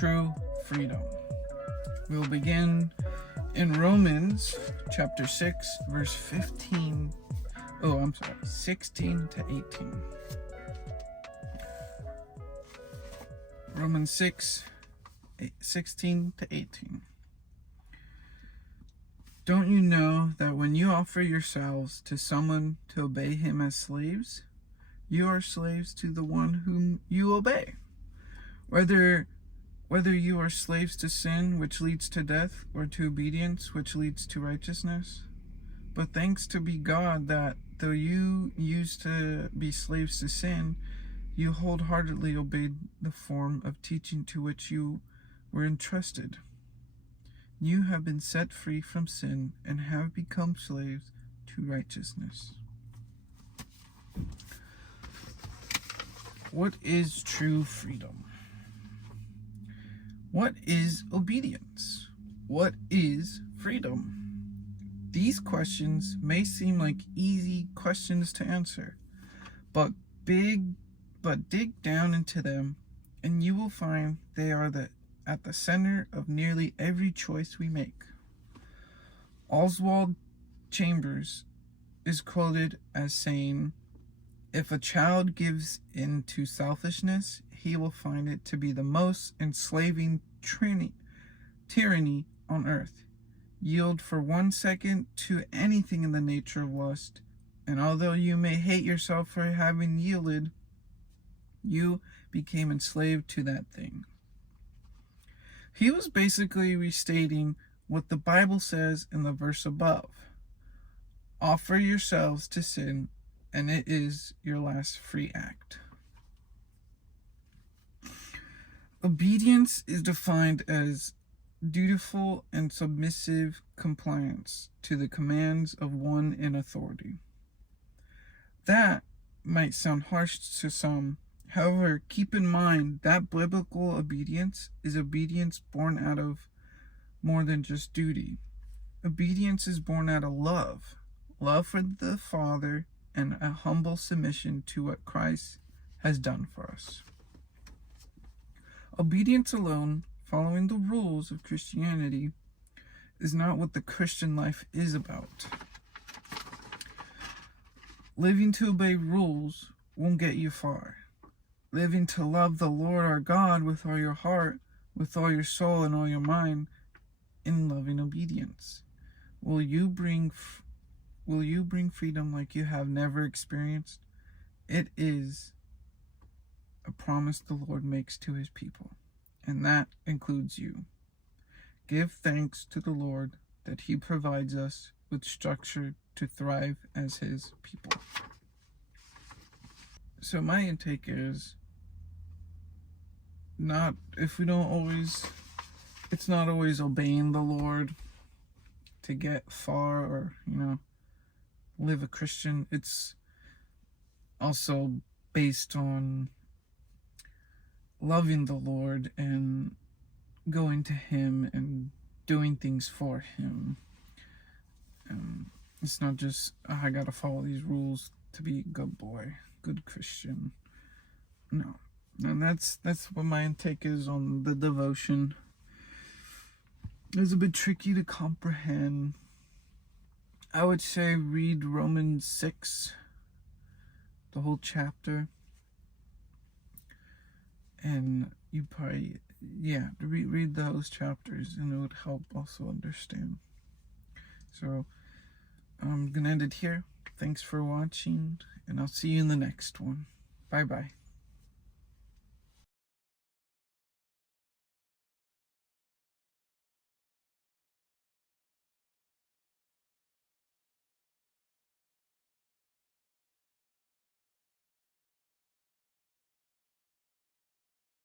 true freedom? We'll begin in Romans chapter 6, verse 16 to 18. Romans 6, 16 to 18. Don't you know that when you offer yourselves to someone to obey him as slaves, you are slaves to the one whom you obey? Whether you are slaves to sin, which leads to death, or to obedience, which leads to righteousness. But thanks to be God that, though you used to be slaves to sin, you wholeheartedly obeyed the form of teaching to which you were entrusted. You have been set free from sin and have become slaves to righteousness. What is true freedom? What is obedience? What is freedom? These questions may seem like easy questions to answer, but dig down into them and you will find they are at the center of nearly every choice we make. Oswald Chambers is quoted as saying, "If a child gives in to selfishness, he will find it to be the most enslaving tyranny on earth. Yield for 1 second to anything in the nature of lust, and although you may hate yourself for having yielded, you became enslaved to that thing." He was basically restating what the Bible says in the verse above. Offer yourselves to sin, and it is your last free act. Obedience is defined as dutiful and submissive compliance to the commands of one in authority. That might sound harsh to some. However, keep in mind that biblical obedience is obedience born out of more than just duty. Obedience is born out of love for the Father, and a humble submission to what Christ has done for us. Obedience alone, following the rules of Christianity, is not what the Christian life is about. Living to obey rules won't get you far. Living to love the Lord our God with all your heart, with all your soul, and all your mind, in loving obedience. Will you bring freedom like you have never experienced? It is a promise the Lord makes to his people, and that includes you. Give thanks to the Lord that he provides us with structure to thrive as his people. So my intake is it's not always obeying the Lord to get far or, live a Christian. It's also based on loving the Lord and going to him and doing things for him. It's not just, I gotta follow these rules to be a good boy, good Christian. No. And that's what my intake is on the devotion. It's a bit tricky to comprehend. I would say read Romans 6, the whole chapter. And you probably, read those chapters, and it would help also understand. So I'm going to end it here. Thanks for watching, and I'll see you in the next one. Bye-bye.